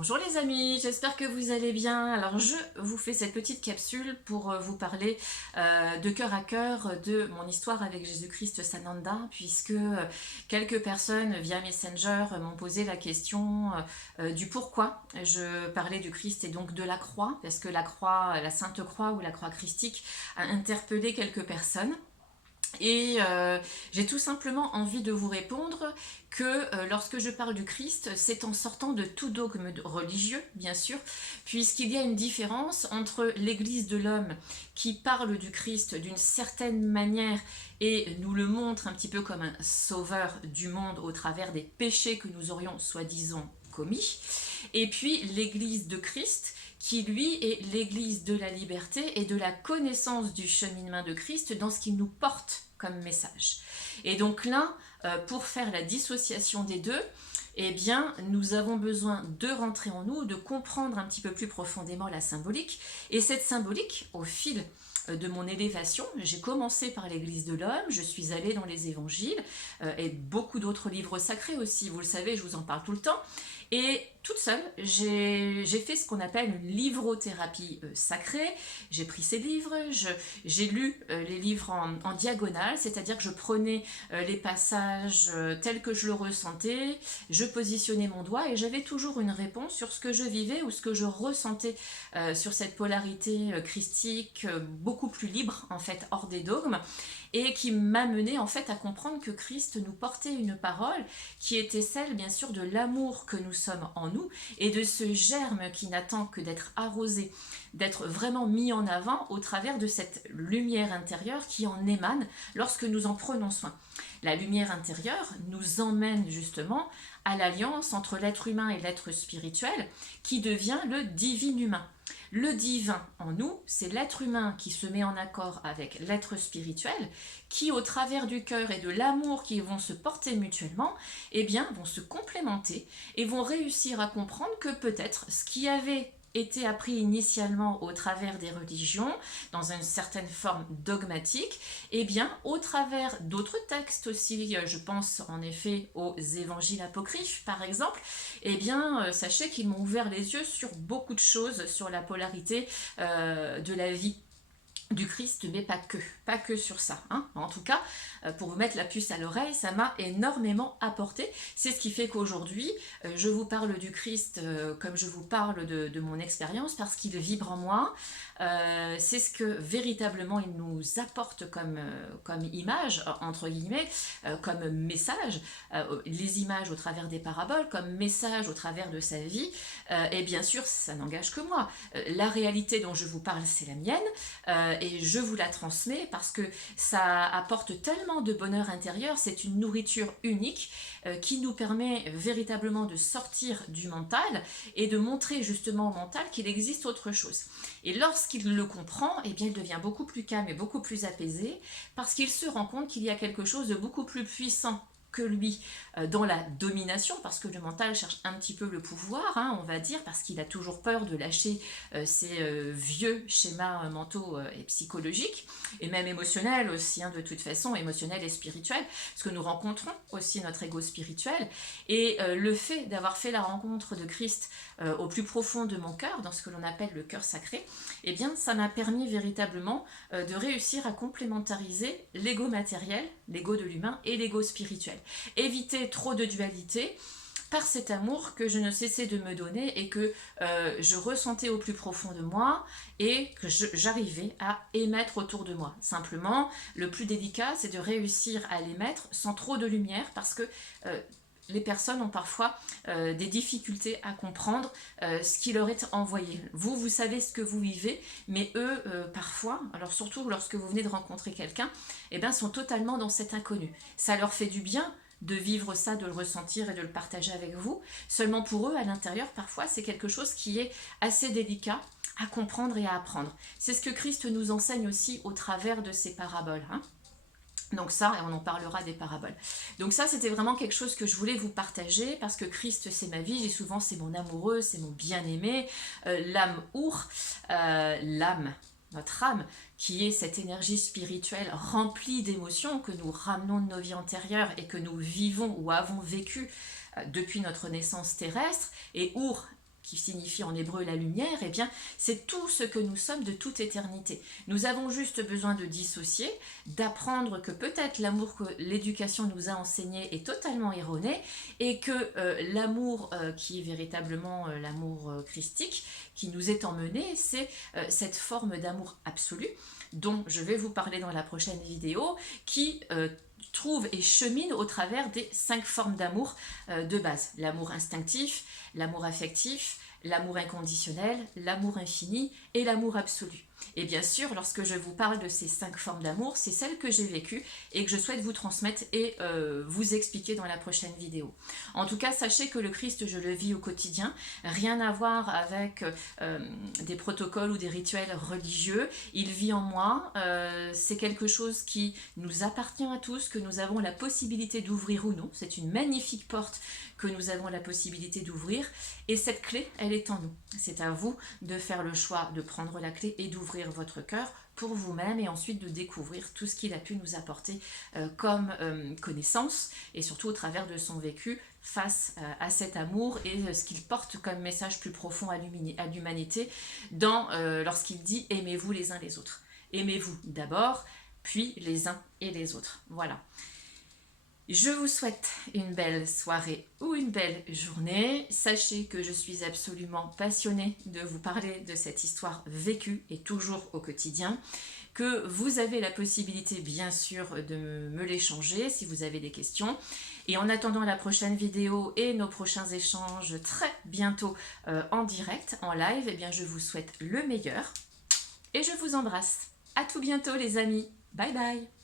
Bonjour les amis, j'espère que vous allez bien. Alors je vous fais cette petite capsule pour vous parler de cœur à cœur de mon histoire avec Jésus-Christ Sananda, puisque quelques personnes via Messenger m'ont posé la question du pourquoi je parlais du Christ et donc de la croix, parce que la croix, la Sainte Croix ou la croix christique a interpellé quelques personnes. Et j'ai tout simplement envie de vous répondre que lorsque je parle du Christ, c'est en sortant de tout dogme religieux, bien sûr, puisqu'il y a une différence entre l'Église de l'homme qui parle du Christ d'une certaine manière et nous le montre un petit peu comme un sauveur du monde au travers des péchés que nous aurions soi-disant commis, et puis l'Église de Christ qui lui est l'église de la liberté et de la connaissance du cheminement de Christ dans ce qu'il nous porte comme message. Et donc là, pour faire la dissociation des deux, eh bien, nous avons besoin de rentrer en nous, de comprendre un petit peu plus profondément la symbolique. Et cette symbolique, au fil de mon élévation, j'ai commencé par l'Église de l'homme, je suis allée dans les évangiles et beaucoup d'autres livres sacrés aussi, vous le savez, je vous en parle tout le temps. Et toute seule, j'ai fait ce qu'on appelle une livrothérapie sacrée. J'ai pris ces livres, j'ai lu les livres en diagonale, c'est-à-dire que je prenais les passages tels que je le ressentais, je positionnais mon doigt et j'avais toujours une réponse sur ce que je vivais ou ce que je ressentais sur cette polarité christique beaucoup plus libre, en fait, hors des dogmes, et qui m'a mené en fait à comprendre que Christ nous portait une parole qui était celle bien sûr de l'amour que nous sommes en nous et de ce germe qui n'attend que d'être arrosé, d'être vraiment mis en avant au travers de cette lumière intérieure qui en émane lorsque nous en prenons soin. La lumière intérieure nous emmène justement à l'alliance entre l'être humain et l'être spirituel qui devient le divin humain. Le divin en nous, c'est l'être humain qui se met en accord avec l'être spirituel, qui au travers du cœur et de l'amour qui vont se porter mutuellement, eh bien, vont se complémenter et vont réussir à comprendre que peut-être ce qui avait été appris initialement au travers des religions, dans une certaine forme dogmatique, eh bien, au travers d'autres textes aussi, je pense en effet aux évangiles apocryphes par exemple, eh bien, sachez qu'ils m'ont ouvert les yeux sur beaucoup de choses, sur la polarité de la vie du Christ, mais pas que sur ça. Hein. En tout cas, pour vous mettre la puce à l'oreille, ça m'a énormément apporté. C'est ce qui fait qu'aujourd'hui, je vous parle du Christ comme je vous parle de mon expérience, parce qu'il vibre en moi. C'est ce que véritablement il nous apporte comme image, entre guillemets, comme message, les images au travers des paraboles, comme message au travers de sa vie. Et bien sûr, ça n'engage que moi. La réalité dont je vous parle, c'est la mienne. Et je vous la transmets parce que ça apporte tellement de bonheur intérieur, c'est une nourriture unique qui nous permet véritablement de sortir du mental et de montrer justement au mental qu'il existe autre chose. Et lorsqu'il le comprend, eh bien, il devient beaucoup plus calme et beaucoup plus apaisé parce qu'il se rend compte qu'il y a quelque chose de beaucoup plus puissant que lui dans la domination, parce que le mental cherche un petit peu le pouvoir, hein, on va dire, parce qu'il a toujours peur de lâcher ses vieux schémas mentaux et psychologiques, et même émotionnels aussi, hein, de toute façon, émotionnels et spirituels, parce que nous rencontrons aussi notre ego spirituel, et le fait d'avoir fait la rencontre de Christ au plus profond de mon cœur, dans ce que l'on appelle le cœur sacré, eh bien, ça m'a permis véritablement de réussir à complémentariser l'ego matériel, l'ego de l'humain, et l'ego spirituel. Éviter trop de dualité par cet amour que je ne cessais de me donner et que je ressentais au plus profond de moi et que j'arrivais à émettre autour de moi. Simplement, le plus délicat, c'est de réussir à l'émettre sans trop de lumière parce que les personnes ont parfois des difficultés à comprendre ce qui leur est envoyé. Vous savez ce que vous vivez, mais eux, parfois, alors surtout lorsque vous venez de rencontrer quelqu'un, eh ben, sont totalement dans cet inconnu. Ça leur fait du bien de vivre ça, de le ressentir et de le partager avec vous. Seulement pour eux, à l'intérieur, parfois, c'est quelque chose qui est assez délicat à comprendre et à apprendre. C'est ce que Christ nous enseigne aussi au travers de ses paraboles. Hein. Donc ça, et on en parlera des paraboles. Donc ça, c'était vraiment quelque chose que je voulais vous partager, parce que Christ, c'est ma vie, j'ai souvent, c'est mon amoureux, c'est mon bien-aimé, l'âme our, l'âme, notre âme, qui est cette énergie spirituelle remplie d'émotions que nous ramenons de nos vies antérieures et que nous vivons ou avons vécu depuis notre naissance terrestre, et our, qui signifie en hébreu la lumière, eh bien, c'est tout ce que nous sommes de toute éternité. Nous avons juste besoin de dissocier, d'apprendre que peut-être l'amour que l'éducation nous a enseigné est totalement erroné et que l'amour qui est véritablement l'amour christique, qui nous est emmené, c'est cette forme d'amour absolu dont je vais vous parler dans la prochaine vidéo, qui trouve et chemine au travers des 5 formes d'amour de base. L'amour instinctif, l'amour affectif, l'amour inconditionnel, l'amour infini et l'amour absolu. Et bien sûr, lorsque je vous parle de ces 5 formes d'amour, c'est celles que j'ai vécues et que je souhaite vous transmettre et vous expliquer dans la prochaine vidéo. En tout cas, sachez que le Christ, je le vis au quotidien, rien à voir avec des protocoles ou des rituels religieux. Il vit en moi, c'est quelque chose qui nous appartient à tous, que nous avons la possibilité d'ouvrir ou non. C'est une magnifique porte que nous avons la possibilité d'ouvrir et cette clé, elle est en nous. C'est à vous de faire le choix de prendre la clé et d'ouvrir votre cœur pour vous-même et ensuite de découvrir tout ce qu'il a pu nous apporter comme connaissance et surtout au travers de son vécu face à cet amour et ce qu'il porte comme message plus profond à l'humanité lorsqu'il dit « aimez-vous les uns les autres ». Aimez-vous d'abord, puis les uns et les autres. Voilà. Je vous souhaite une belle soirée ou une belle journée. Sachez que je suis absolument passionnée de vous parler de cette histoire vécue et toujours au quotidien, que vous avez la possibilité bien sûr de me l'échanger si vous avez des questions. Et en attendant la prochaine vidéo et nos prochains échanges très bientôt en direct, en live, eh bien je vous souhaite le meilleur et je vous embrasse. À tout bientôt les amis. Bye bye.